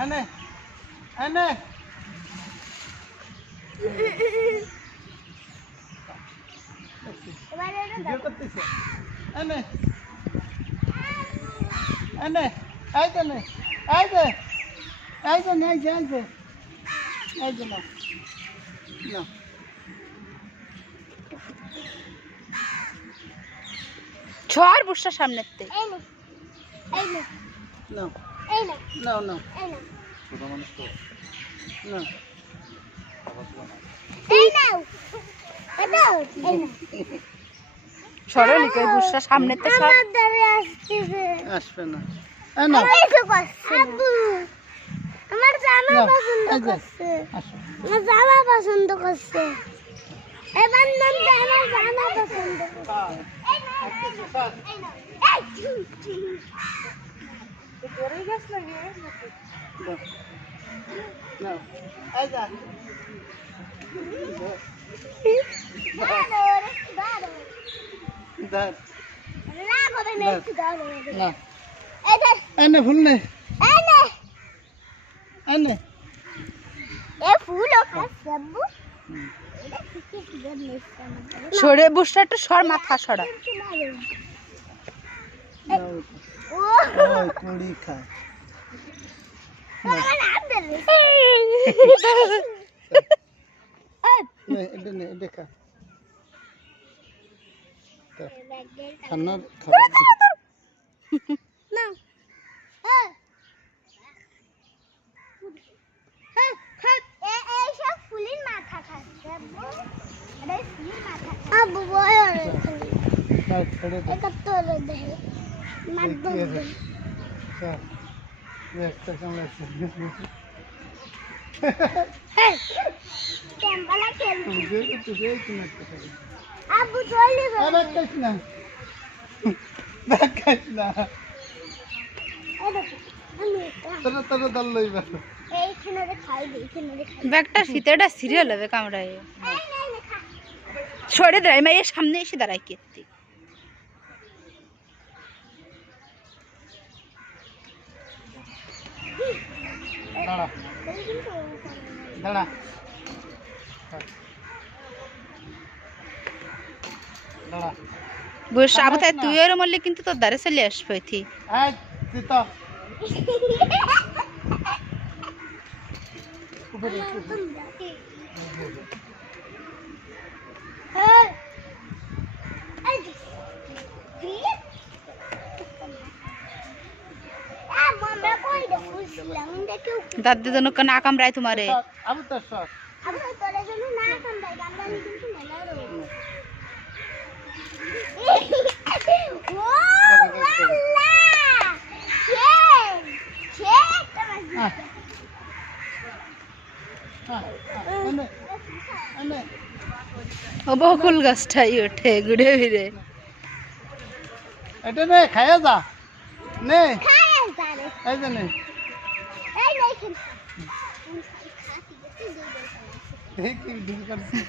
এনে এনে ভিডিও করতেছে এনে এনে এই তো নে এই যে এই যে এই যে এই যে এই যে না না ছড় বুসটা সামনেতে No. No, no. ছোট মানুষ তো না ছড় নিকে বুসটা সামনেতে সব আসবে না না আমার জামা পছন্দ করছে আমার জামা পছন্দ করছে এবার নাম আমার জামা পছন্দ করছে পরে গেছ লাগে না এই যা দাঁড় না এনে ফুল নে এনে সরে বুসটা একটু সর মাথা সরা ওই কুড়ি খায় এটা নে দেখা খানার খাবার ব্যাগটা শীতেটা সিরিয়াল হবে কামড়ায় সরে দাঁড়াই মায়ের সামনে এসে দাঁড়াই কেটে দাঁড়া দাঁড়া দাঁড়া বুস আবতায় তুই আর মরলে কিন্তু তোর দ্বারে চলে আসবে থি এই চিতা দাদি জন্য না কামড়ায় তোমারে আবু তো সব ও বকুল গাছটাই ওঠে ঘুরে ফিরে এটা নে খায়া যা নে এই যে নে কি ডিল করছিস